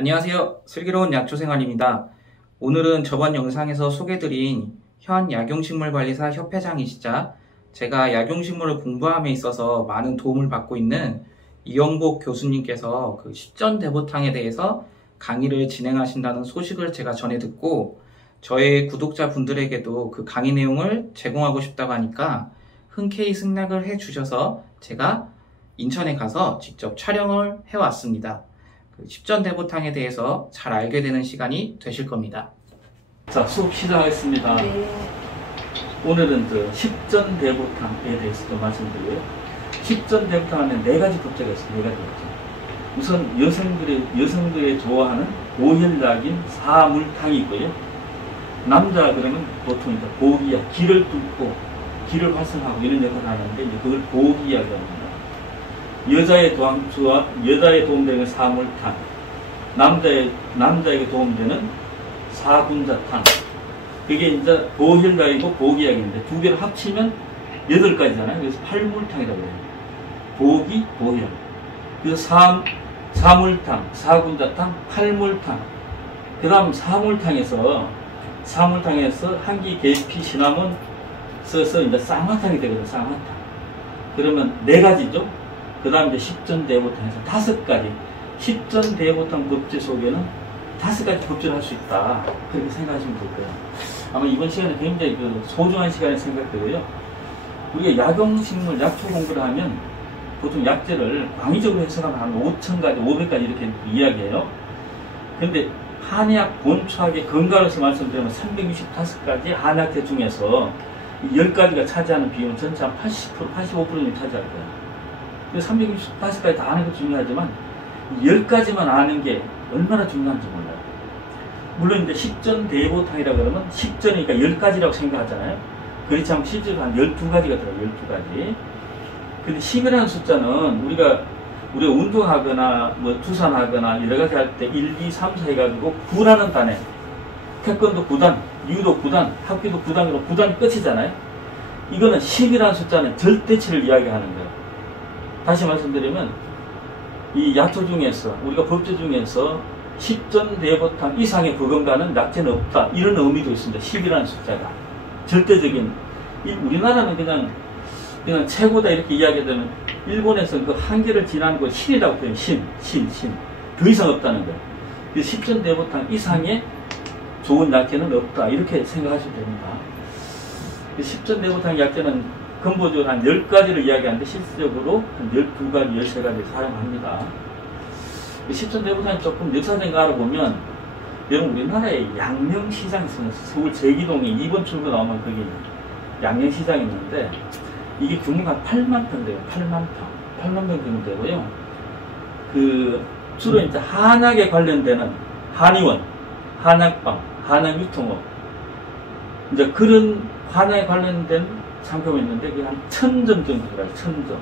안녕하세요. 슬기로운 약초생활입니다. 오늘은 저번 영상에서 소개드린 현 약용식물관리사 협회장이시자 제가 약용식물을 공부함에 있어서 많은 도움을 받고 있는 이영복 교수님께서 그 십전대보탕에 대해서 강의를 진행하신다는 소식을 제가 전해 듣고 저의 구독자분들에게도 그 강의 내용을 제공하고 싶다고 하니까 흔쾌히 승낙을 해주셔서 제가 인천에 가서 직접 촬영을 해왔습니다. 십전대보탕에 대해서 잘 알게 되는 시간이 되실 겁니다. 자, 수업 시작하겠습니다. 네. 오늘은 십전대보탕에 대해서 좀 말씀드려요. 십전대보탕 안에 네 가지 법제가 있어요. 네 가지 법제. 우선 여성들이 좋아하는 보혈약인 사물탕이 있고요. 남자 그러면 보통 이제 보기약, 기를 뚫고 기를 활성하고 이런 역할을 하는데 이제 그걸 보기약이라고 합니다. 여자의 도움되는 사물탕, 남자에게 도움되는 사군자탕. 그게 이제 보혈약이고 보기약인데 두 개를 합치면 8가지잖아요. 그래서 팔물탕이라고 해요. 보기, 보혈. 그래서 사물탕, 사군자탕, 팔물탕. 그 다음 사물탕에서 한기, 계피, 시나몬 써서 이제 쌍화탕이 되거든요. 쌍화탕. 그러면 4가지죠. 그 다음 이제 십전대보탕에서 5가지. 십전대보탕 법제 속에는 5가지 법제를 할 수 있다. 그렇게 생각하시면 될 거예요. 아마 이번 시간에 굉장히 소중한 시간이 생각되고요. 우리가 약용식물, 약초 공부를 하면 보통 약재를 광의적으로 해석하면 한 5,000가지, 500가지 이렇게 이야기해요. 근데 한약, 본초학의 건강에서 말씀드리면 365가지 한약재 중에서 10가지가 차지하는 비율은 전체 한 80%, 85%는 차지할 거예요. 365가지 다 아는 게 중요하지만 10가지만 아는 게 얼마나 중요한지 몰라요. 물론 이제 십전대보탕이라 그러면 10전이니까 10가지라고 생각하잖아요. 그렇지 않으면 실제로 한 12가지가 들어요. 12가지. 근데 10이라는 숫자는 우리가 운동하거나 투산하거나 여러가지 할 때 1, 2, 3, 4 해가지고 9라는 단에 태권도 9단, 유도 9단, 합기도 9단으로 9단이 끝이잖아요. 이거는 10이라는 숫자는 절대치를 이야기하는 거예요. 다시 말씀드리면 이 약초 중에서 우리가 법제 중에서 십전대보탕 이상의 버금가는 약재는 없다. 이런 의미도 있습니다. 10이라는 숫자가 절대적인. 우리나라는 그냥 최고다 이렇게 이야기하면 일본에서는 그 한계를 지나는 걸 신이라고 표현해요. 신. 더 이상 없다는 거예요. 그 십전대보탕 이상의 좋은 약재는 없다. 이렇게 생각하시면 됩니다. 십전대보탕 약재는 근본적으로 한 10가지를 이야기하는데 실질적으로 한 12가지, 13가지 사용합니다. 십전대보탕이 조금 역사적인 거 알아보면 여러분 우리나라의 양명시장에서 서울 제기동에 2번 출구 나오면 거기 양명시장이 있는데 이게 규모가 8만 평 돼요. 8만 평 정도 되고요. 주로 이제 한약에 관련되는 한의원, 한약방, 한약유통업 이제 그런 한약에 관련된 상품이 있는데 그게 한 1000점 정도 들어가요. 1000점.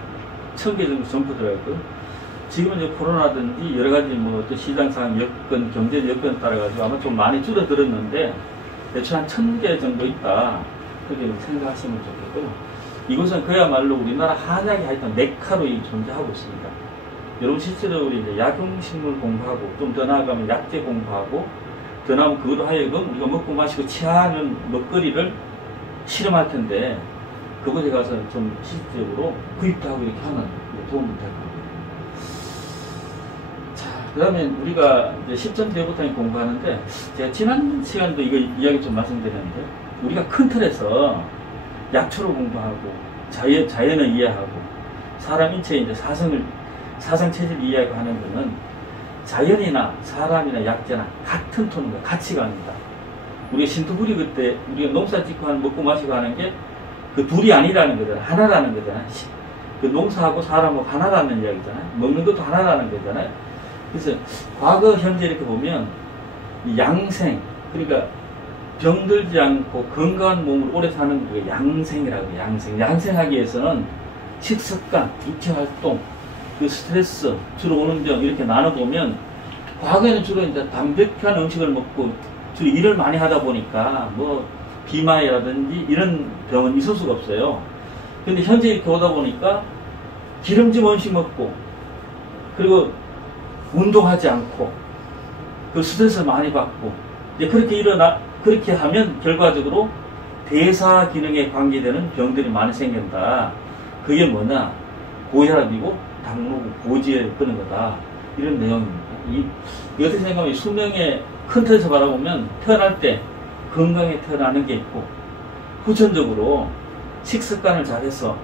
1000개 정도 점포 들어가고 지금은 이제 코로나든지 여러가지 또 시장상 여건, 경제 여건에 따라가지고 아마 좀 많이 줄어들었는데 대충 한 1000개 정도 있다. 그렇게 생각하시면 좋겠고요. 이곳은 그야말로 우리나라 한약이 하여튼 메카로 존재하고 있습니다. 여러분 실제로 우리 이제 약용식물 공부하고 좀 더 나아가면 약재 공부하고 더 나아가면 그걸로 하여금 우리가 먹고 마시고 취하는 먹거리를 실험할 텐데 그곳에 가서 좀 실질적으로 구입도 하고 이렇게 하는 도움이 될 겁니다. 자, 그 다음에 우리가 이제 십전대보탕 공부하는데 제가 지난 시간에도 이거 이야기 좀 말씀드렸는데 우리가 큰 틀에서 약초를 공부하고 자연을 이해하고 사람 인체의 이제 사상체질을 이해하고 하는 것은 자연이나 사람이나 약재나 같은 톤입니다. 같이 갑니다. 우리가 신토부리 그때 우리가 농사 짓고 먹고 마시고 하는 게 그 둘이 아니라는 거잖아요. 하나라는 거잖아요. 그 농사하고 사람하고 하나라는 이야기잖아요. 먹는 것도 하나라는 거잖아요. 그래서 과거, 현재 이렇게 보면 양생, 그러니까 병들지 않고 건강한 몸으로 오래 사는 게 양생이라고 해요. 양생하기 위해서는 식습관, 육체활동, 스트레스, 주로 오는 병 이렇게 나눠보면 과거에는 주로 이제 담백한 음식을 먹고 주로 일을 많이 하다 보니까 비만이라든지 이런 병은 있을 수가 없어요. 근데 현재 이렇게 오다 보니까 기름진 음식 먹고 그리고 운동하지 않고 그 스트레스 많이 받고, 이제 그렇게 하면 결과적으로 대사 기능에 관계되는 병들이 많이 생긴다. 그게 뭐냐? 고혈압이고 당뇨고 고지에 끄는 거다. 이런 내용입니다. 어떻게 생각하면 수명의 큰 틀에서 바라보면 태어날 때 건강에 태어나는 게 있고, 후천적으로 식습관을 잘해서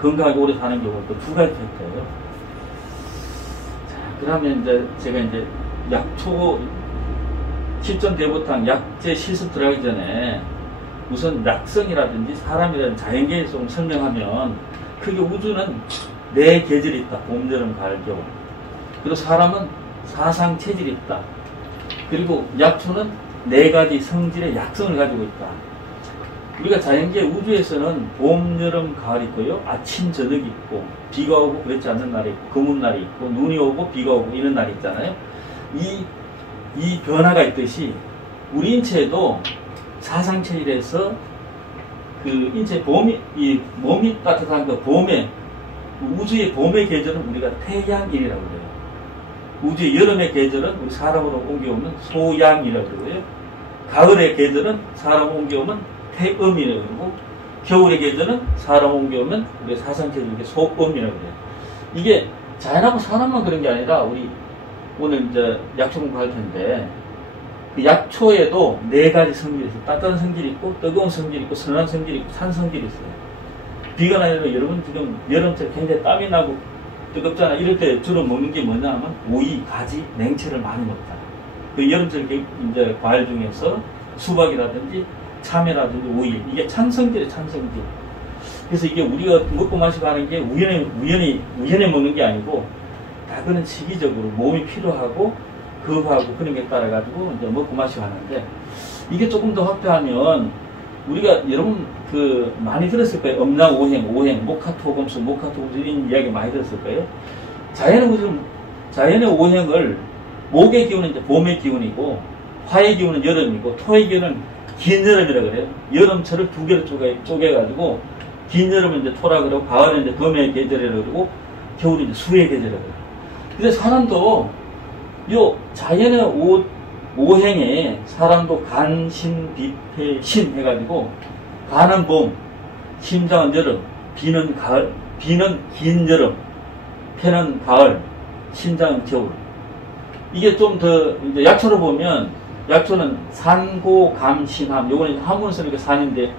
건강하게 오래 사는 경우가 또 두 가지 팩터예요. 자, 그러면 이제 제가 이제 약초 10전 대보탕 약재 실습 들어가기 전에 우선 약성이라든지 사람이라든지 자연계에 좀 설명하면, 크게 우주는 네 계절이 있다. 봄, 여름, 가을, 겨울. 그리고 사람은 사상 체질이 있다. 그리고 약초는 네 가지 성질의 약성을 가지고 있다. 우리가 자연계 우주에서는 봄, 여름, 가을 있고요. 아침, 저녁이 있고, 비가 오고 그렇지 않는 날이 있고, 검은 날이 있고, 눈이 오고 비가 오고 이런 날이 있잖아요. 이 변화가 있듯이 우리 인체에도 사상 체질에서 그 인체 몸이 따뜻한 그 우주의 봄의 계절은 우리가 태양일이라고 그래요. 우주의 여름의 계절은 우리 사람으로 옮겨오면 소양이라고 그러고요. 가을의 계절은 사람으로 옮겨오면 태음이라고 그러고, 겨울의 계절은 사람으로 옮겨오면 우리 사상 체질의 소음이라고 그래요. 이게 자연하고 사람만 그런 게 아니라, 우리 오늘 이제 약초 공부할 텐데, 그 약초에도 네 가지 성질이 있어요. 따뜻한 성질이 있고, 뜨거운 성질이 있고, 선한 성질이 있고, 찬 성질이 있어요. 비가 나면 여러분 지금 여름철 굉장히 땀이 나고 뜨겁잖아. 이럴 때 주로 먹는 게 뭐냐 하면 오이, 가지, 냉채를 많이 먹잖아. 그 여름철 이제 과일 중에서 수박이라든지 참외라든지 오이, 이게 찬 성질이에요, 찬 성질. 그래서 이게 우리가 먹고 마시고 하는 게 우연히 먹는 게 아니고, 다 그런 시기적으로 몸이 필요하고 급하고 그런 게 따라가지고 이제 먹고 마시고 하는데, 이게 조금 더 확대하면, 우리가 여러분 그 많이 들었을 거예요. 음양오행, 목화토금수 이런 이야기 많이 들었을 거예요. 자연의 오행을, 목의 기운은 이제 봄의 기운이고, 화의 기운은 여름이고, 토의 기운은 긴 여름이라고 그래요. 여름철을 두 개로 쪼개가지고, 긴 여름은 이제 토라 그러고, 가을은 이제 봄의 계절이라고 그러고, 겨울은 이제 수의 계절이라고 그래요. 근데 사람도 요 자연의 오행에 사람도 간, 신, 비, 폐, 신 해가지고, 간은 봄, 심장은 여름, 비는 가을, 비는 긴 여름, 폐는 가을, 심장은 겨울. 이게 좀 더 이제 약초로 보면, 약초는 산고, 감, 신함. 요거는 한문을 쓰니까 산인데,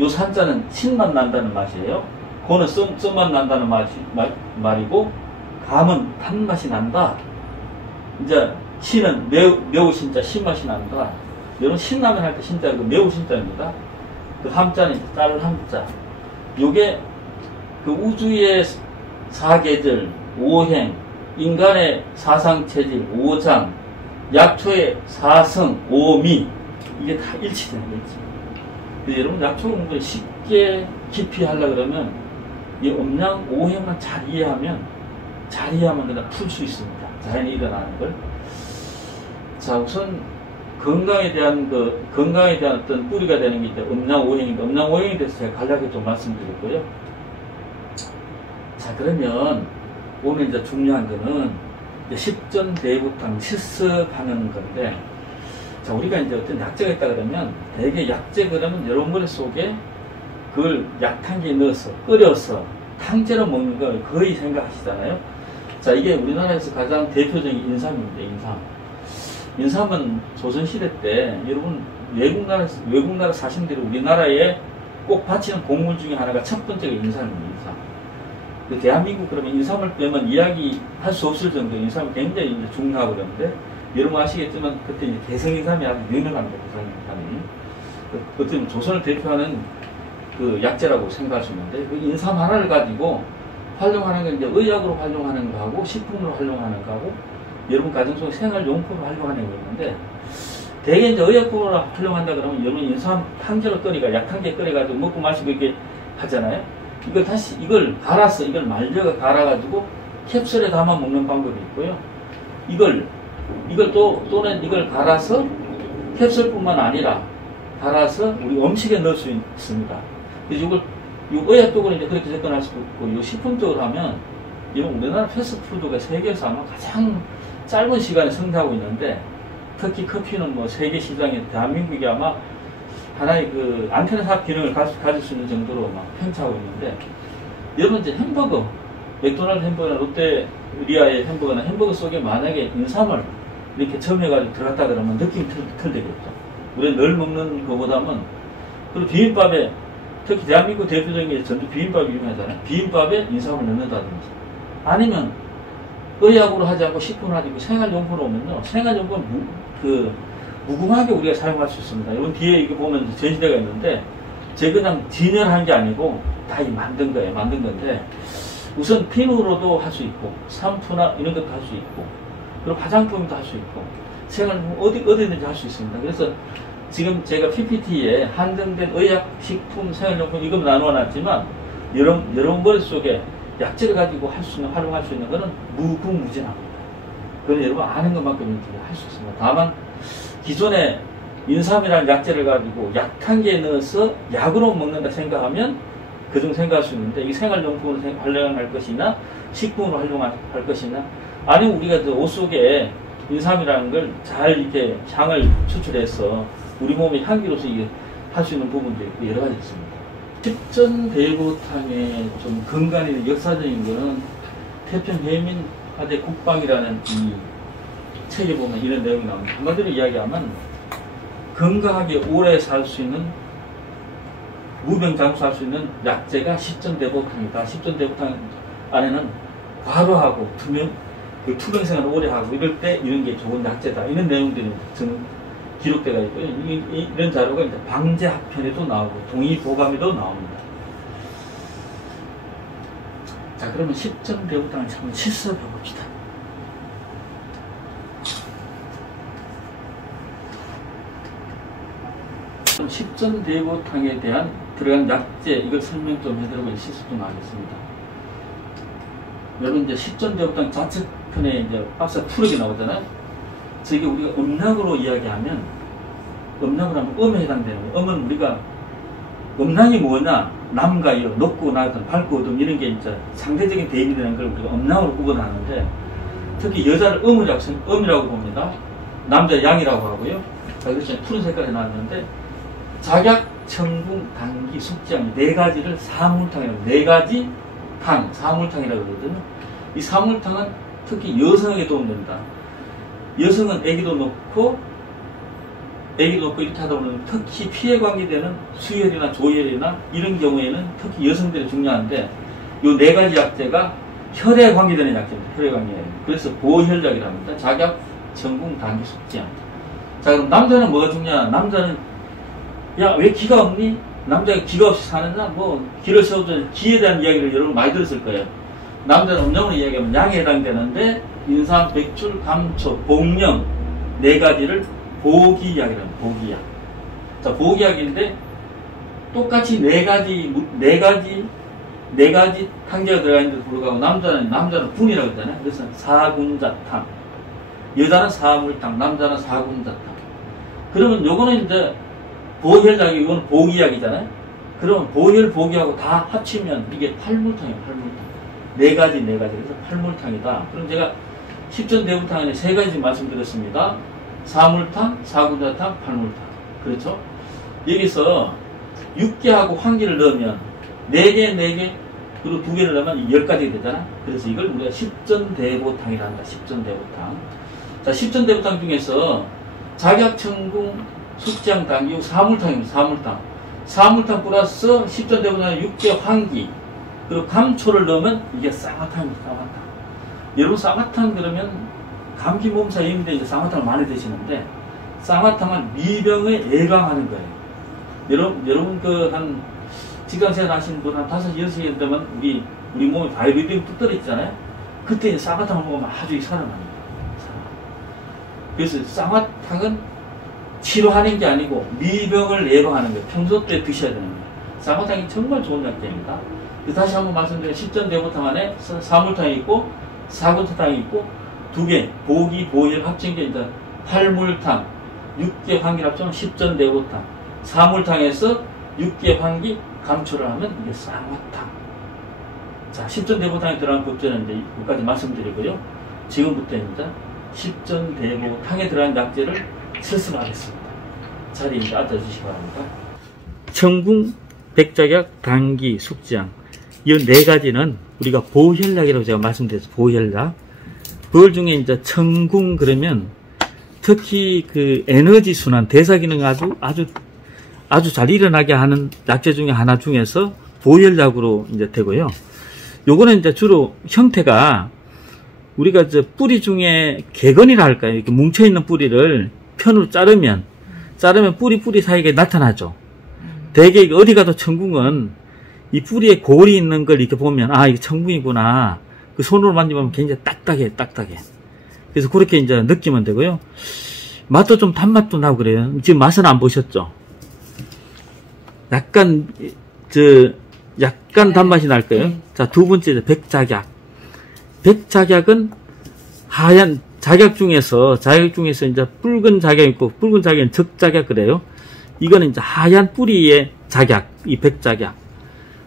요 산자는 신맛 난다는 맛이에요. 고는 썸맛 난다는 말이고, 감은 탄맛이 난다. 이제 신은 매우 신자, 신맛이 난다. 여러분 신라면 할 때 신자 그 매우 신자입니다. 그 함자는 짤 함자. 요게 그 우주의 사계절, 오행, 인간의 사상체질, 오장, 약초의 사성, 오미, 이게 다 일치되는 거지. 여러분 약초 공부를 쉽게 깊이 하려고 그러면 이 음양 오행만 잘 이해하면 그냥 풀 수 있습니다. 자연이 일어나는 걸. 자, 우선 건강에 대한 어떤 뿌리가 되는 게 이제 음양오행인데, 음양오행에 대해서 제가 간략하게 좀 말씀드렸고요. 자, 그러면 오늘 이제 중요한 거는 이제 10전 대부탕 실습하는 건데, 자, 우리가 이제 어떤 약재가 있다 그러면, 대개 약재 그러면 여러분 머릿속에 그걸 약탕기에 넣어서 끓여서 탕재로 먹는 걸 거의 생각하시잖아요. 자, 이게 우리나라에서 가장 대표적인 인삼입니다. 인삼은 조선시대 때 여러분 외국 나라 사신들이 우리나라에 꼭 바치는 곡물 중에 하나가 첫 번째가 인삼입니다. 인삼. 그 대한민국 그러면 인삼을 빼면 이야기할 수 없을 정도로 인삼이 굉장히 이제 중요하고 그러는데, 여러분 아시겠지만 그때 이제 개성인삼이 아주 유명합니다. 개성인삼이. 그때 조선을 대표하는 그 약재라고 생각할 수 있는데, 그 인삼 하나를 가지고 활용하는 건 이제 의약으로 활용하는 거하고, 식품으로 활용하는 거하고, 여러분 가정 속에 생활용품으로 활용하는 거 있는데, 대개 이제 의약품으로 활용한다 그러면 여러분 인삼 탕제로 끓이가 약탕제 끓여가지고 먹고 마시고 이렇게 하잖아요. 이걸 갈아서, 이걸 말려가 갈아가지고 캡슐에 담아 먹는 방법이 있고요. 또는 이걸 갈아서 캡슐뿐만 아니라 갈아서 우리 음식에 넣을 수 있습니다. 그래서 요 의학적으로 이제 그렇게 접근할 수 있고, 요 식품적으로 하면, 이런 우리나라 패스트푸드가 세계에서 아마 가장 짧은 시간에 성장하고 있는데, 특히 커피는 뭐 세계 시장에 대한민국이 아마 하나의 그 안테나 사업 기능을 가질 수 있는 정도로 막 팽창하고 있는데, 여러분 이제 햄버거, 맥도날드 햄버거나 롯데리아의 햄버거나 햄버거 속에 만약에 인삼을 이렇게 점해가지고 들어갔다 그러면 느낌이 틀리겠죠. 우리는 늘 먹는 것보다는. 그리고 비빔밥에, 특히 대한민국 대표적인 게 전주 비빔밥이 유명하잖아요. 비빔밥에 인삼을 넣는다든지, 아니면 의약으로 하지 않고 식품을 하지 않고 생활용품으로 오면요, 생활용품 무궁하게 우리가 사용할 수 있습니다. 이번 뒤에 이거 보면 전시대가 있는데, 제가 그냥 진열한 게 아니고 다 만든 거예요. 만든 건데, 우선 핀으로도 할 수 있고, 샴푸나 이런 것도 할 수 있고, 그리고 화장품도 할 수 있고, 생활용품 어디든지 할 수 있습니다. 그래서 지금 제가 PPT에 한정된 의약, 식품, 생활용품 이거 나누어놨지만, 여러분 머릿속에 약재를 가지고 활용할 수 있는 것은 무궁무진합니다. 그건 여러분 아는 것만큼 할 수 있습니다. 다만 기존에 인삼이라는 약재를 가지고 약탕기에 넣어서 약으로 먹는다 생각하면 그중 생각할 수 있는데, 이 생활용품으로 활용할 것이나 식품으로 활용할 것이나, 아니면 우리가 그 옷 속에 인삼이라는 걸 잘 이렇게 향을 추출해서 우리 몸의 향기로서 이게 할 수 있는 부분도 있고 여러 가지 있습니다. 십전대보탕의 좀 근간이 역사적인 거는 태평해민화대 국방이라는 이 책에 보면 이런 내용이 나옵니다. 한마디로 이야기하면 건강하게 오래 살 수 있는, 무병장수할 수 있는 약재가 십전대보탕이다. 십전대보탕 안에는 과로하고 투병 생활을 오래 하고 이럴 때 이런 게 좋은 약재다. 이런 내용들이 기록되어 있고요. 이런 자료가 이제 방제합편에도 나오고 동의보감에도 나옵니다. 자, 그러면 십전대보탕을 한번 실습해 봅시다. 십전대보탕에 대한 들어간 약재, 이걸 설명 좀 해드리고 실습 좀 하겠습니다. 여러분 이제 십전대보탕 좌측편에 이제 박사 투력이 나오잖아요. 저게 우리가 음락으로 이야기하면, 음락으로 하면 음에 해당되는 거예요. 음은 우리가 음락이 뭐냐, 남과 여, 높고 낮은, 밝고 어둠 이런 게 이제 상대적인 대입이 되는 걸 우리가 음락으로 구분하는데, 특히 여자를 음이라고 봅니다. 남자 양이라고 하고요. 그래서 푸른 색깔에 나왔는데, 작약, 청궁, 당기, 숙지향 네 가지를 사물탕이라고, 네 가지 탕, 사물탕이라고 그러거든요. 이 사물탕은 특히 여성에게 도움된다. 여성은 아기도 놓고 이렇게 하다 보면 특히 피해 관계되는 수혈이나 조혈이나 이런 경우에는 특히 여성들이 중요한데, 이 네 가지 약재가 혈에 관계되는 약재입니다. 혈에 관계되는. 그래서 보혈약이라고 합니다. 작약, 청궁, 당기, 숙지향. 자, 그럼 남자는 뭐가 중요하냐? 남자는 야, 왜 기가 없니? 남자가 기가 없이 사느냐? 뭐 기를 세워주는 기에 대한 이야기를 여러분 많이 들었을 거예요. 남자는 음력으로 이야기하면 양에 해당되는데, 인삼, 백출, 감초, 복령 네 가지를 보기약이라는 거예요. 보기약. 자, 보기약인데 똑같이 네 가지 탕제가 들어가 있는데도 불구하고 남자는 분이라고 했잖아요. 그래서 사군자탕, 여자는 사물탕, 남자는 사군자탕. 그러면 요거는 이제 보혈약이, 이건 보기약이잖아요. 그러면 보혈, 보기하고 다 합치면 이게 팔물탕이에요. 팔물탕. 네 가지. 그래서 팔물탕이다. 그럼 제가 십전대보탕에 세 가지 말씀드렸습니다. 사물탕, 사군자탕, 팔물탕. 그렇죠? 여기서 육개하고 황기를 넣으면 4개, 그리고 2개를 넣으면 10가지가 되잖아. 그래서 이걸 우리가 십전대보탕이라 한다. 십전대보탕. 자, 십전대보탕 중에서 작약청궁, 숙지향, 당기, 사물탕입니다. 사물탕 플러스 십전대보탕에 육개, 황기, 그리고 감초를 넣으면 이게 쌍화탕입니다. 쌍화탕. 여러분 쌍화탕 그러면 감기 몸살 이런데 이제 쌍화탕을 많이 드시는데, 쌍화탕은 미병을 예방하는 거예요. 여러분 그 한 직장생활 하시는 분 한 5시, 6시에 되면 우리 몸에 바이러스가 뚝 떨어지잖아요. 그때 이제 쌍화탕을 먹으면 아주 살아납니다. 그래서 쌍화탕은 치료하는 게 아니고 미병을 예방하는 거예요. 평소 때 드셔야 되는 거예요. 쌍화탕이 정말 좋은 약재입니다. 다시 한번 말씀드리면 십전대보탕 안에 사물탕이 있고 사군자탕이 있고 2개, 보기, 보혈 합친 게 이제 팔물탕, 6개 황기 합치면 십전대보탕, 사물탕에서 6개 황기 감초를 하면 이게 쌍화탕. 자, 십전대보탕에 들어간 법전은 이제 여기까지 말씀드리고요. 지금부터 이제 십전대보 탕에 들어간 약재를 설설하겠습니다. 자리에 이제 앉아주시기 바랍니다. 청궁, 백작약, 당기, 숙지향 이 네 가지는 우리가 보혈약이라고 제가 말씀드렸죠. 보혈약. 그걸 중에 이제 청궁 그러면 특히 그 에너지 순환, 대사 기능 아주 잘 일어나게 하는 약재 중에 하나 중에서 보혈약으로 이제 되고요. 요거는 이제 주로 형태가 우리가 저 뿌리 중에 개건이라 할까요? 이렇게 뭉쳐있는 뿌리를 편으로 자르면 뿌리 사이에 나타나죠. 대개 어디 가도 청궁은 이 뿌리에 골이 있는 걸 이렇게 보면 아, 이게 청궁이구나. 그 손으로 만지면 굉장히 딱딱해. 그래서 그렇게 이제 느끼면 되고요. 맛도 좀 단맛도 나고 그래요. 지금 맛은 안 보셨죠? 약간 단맛이 날 거예요. 자, 두 번째, 백작약. 백작약은 하얀 작약 중에서 이제 붉은 작약이 있고, 붉은 작약은 적작약 그래요. 이거는 이제 하얀 뿌리의 작약, 이 백작약.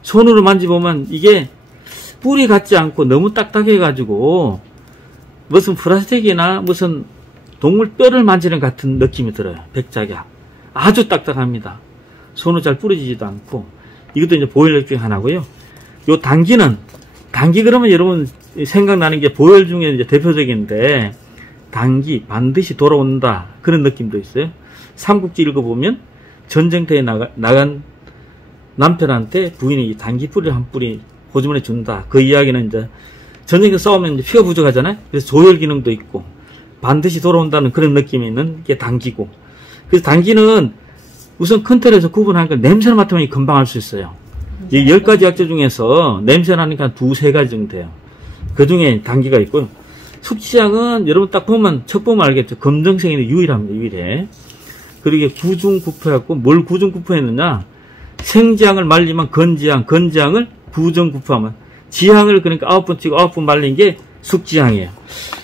손으로 만지보면 이게 뿌리 같지 않고 너무 딱딱해가지고, 무슨 플라스틱이나 무슨 동물 뼈를 만지는 같은 느낌이 들어요. 백작약. 아주 딱딱합니다. 손으로 잘 뿌려지지도 않고, 이것도 이제 보혈약 중에 하나고요. 요 당기 그러면 여러분 생각나는 게 보혈 중에 이제 대표적인데, 당기 반드시 돌아온다 그런 느낌도 있어요. 삼국지 읽어보면 전쟁터에 나간 남편한테 부인이 당기 뿌리를 한 뿌리 호주머니에 준다. 그 이야기는 이제 전쟁에서 싸우면 이제 피가 부족하잖아요. 그래서 조혈 기능도 있고 반드시 돌아온다는 그런 느낌이 있는 게 당기고, 그래서 당기는 우선 큰 틀에서 구분하는 건 냄새를 맡으면 금방 알 수 있어요. 이 10가지 약재 중에서 냄새 나는 게 한 2-3가지 정도 돼요. 그 중에 당기가 있고요. 숙지향은 여러분 딱 보면, 척 보면 알겠죠. 검정색인데 유일합니다. 유일해. 그리고 이게 구중구포였고, 뭘 구중구포했느냐? 생지향을 말리면 건지향을 구중구포하면, 지향을 그러니까 9번 찍고 9번 말린 게 숙지향이에요.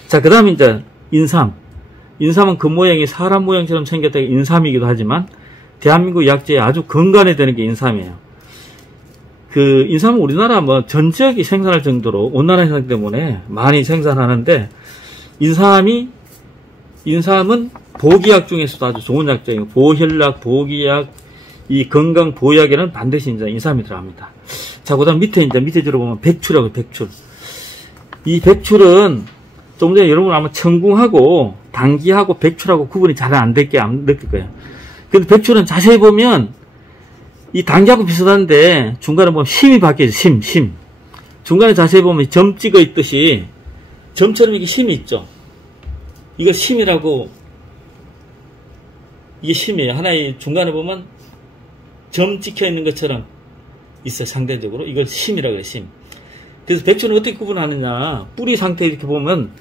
자, 그 다음에 이제 인삼은 그 모양이 사람 모양처럼 생겼다가 인삼이기도 하지만, 대한민국 약재에 아주 근간에 되는 게 인삼이에요. 그 인삼은 우리나라 전 지역이 생산할 정도로 온난화 현상 때문에 많이 생산하는데, 인삼은 보기약 중에서도 아주 좋은 약재예요. 보혈약, 보기약, 이 건강 보약에는 반드시 이제 인삼이 들어갑니다. 자, 그다음 밑에 들어보면 백출이라고, 백출. 이 백출은 좀 전에 여러분 아마 청궁하고 당기하고 백출하고 구분이 잘 안 느낄 거예요. 근데 백출은 자세히 보면 이 당기하고 비슷한데 중간에 보면 심이 박혀있어요. 심. 중간에 자세히 보면 점 찍어 있듯이 점처럼 이게 심이 있죠. 이거 심이라고, 이게 심이에요. 하나의 중간에 보면 점 찍혀 있는 것처럼 있어요. 상대적으로 이걸 심이라고 해요. 심. 그래서 백출은 어떻게 구분하느냐? 뿌리 상태 이렇게 보면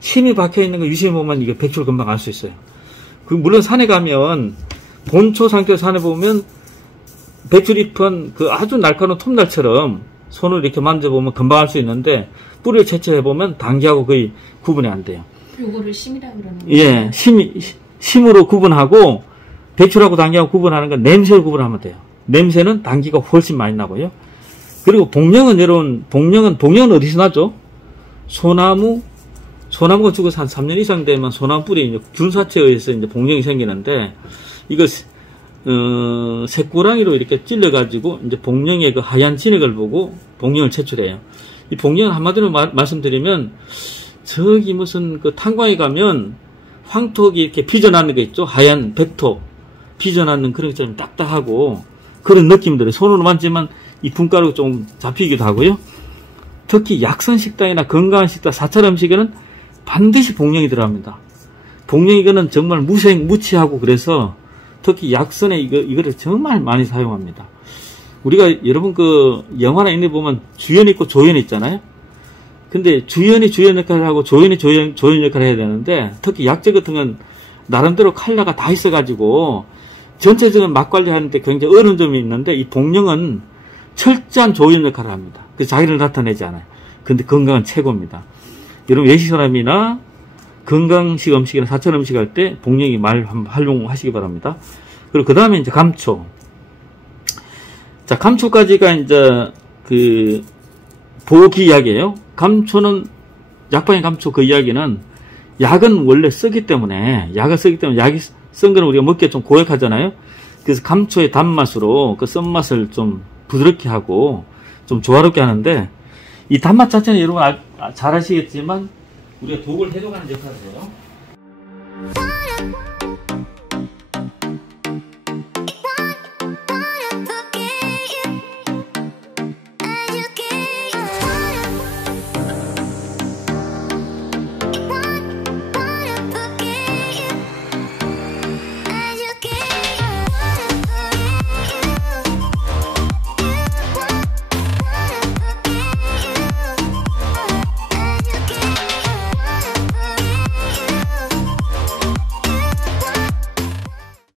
심이 박혀 있는 거 유심히 보면 이게 백출 금방 알 수 있어요. 물론 산에 가면 본초 상태에서 산에 보면 백출잎은 그 아주 날카로운 톱날처럼 손을 이렇게 만져보면 금방 알 수 있는데, 뿌리를 채취해보면 당기하고 거의 구분이 안 돼요. 요거를 심이라 그러는 거예요? 예, 심으로 구분하고, 백출하고 당기하고 구분하는 건 냄새를 구분하면 돼요. 냄새는 당기가 훨씬 많이 나고요. 그리고 복령은 어디서 나죠? 소나무가 죽어서 한 3년 이상 되면 소나무 뿌리에 이제 균사체에 의해서 이제 복령이 생기는데, 이거 새꾸랑이로 이렇게 찔러가지고 이제 복령의 그 하얀 진액을 보고 복령을 채출해요. 이 복령은 한마디로 말씀드리면, 저기 무슨 그 탄광에 가면 황토기 이렇게 빚어나는 거 있죠? 하얀 백토 빚어나는 그런 것처럼 딱딱하고 그런 느낌이 들어요. 손으로 만지면 이 분가루가 좀 잡히기도 하고요. 특히 약선 식당이나 건강한 식당, 사찰 음식에는 반드시 복령이 들어갑니다. 복령 이거는 정말 무치하고, 그래서 특히 약선에 이거를 정말 많이 사용합니다. 우리가 여러분 그 영화나 이런 데 보면 주연 있고 조연 있잖아요. 근데 주연이 주연 역할을 하고 조연이 조연 역할을 해야 되는데, 특히 약재 같은 건 나름대로 컬러가 다 있어가지고 전체적인 맛 관리하는데 굉장히 어려운 점이 있는데, 이 복령은 철저한 조연 역할을 합니다. 그래서 자기를 나타내지 않아요. 근데 건강은 최고입니다. 여러분 외식 사람이나 건강식 음식이나 사천 음식 할 때 복령이 활용하시기 바랍니다. 그리고 그 다음에 이제 감초. 자, 감초까지가 이제 그 보기약이에요. 감초는, 약방의 감초 그 이야기는 약은 원래 쓰기 때문에, 약이 쓴 거는 우리가 먹기에 좀 고약하잖아요. 그래서 감초의 단맛으로 그 쓴맛을 좀 부드럽게 하고 좀 조화롭게 하는데, 이 단맛 자체는 여러분 잘 아시겠지만 우리가 독을 해독하는 역할을 해요.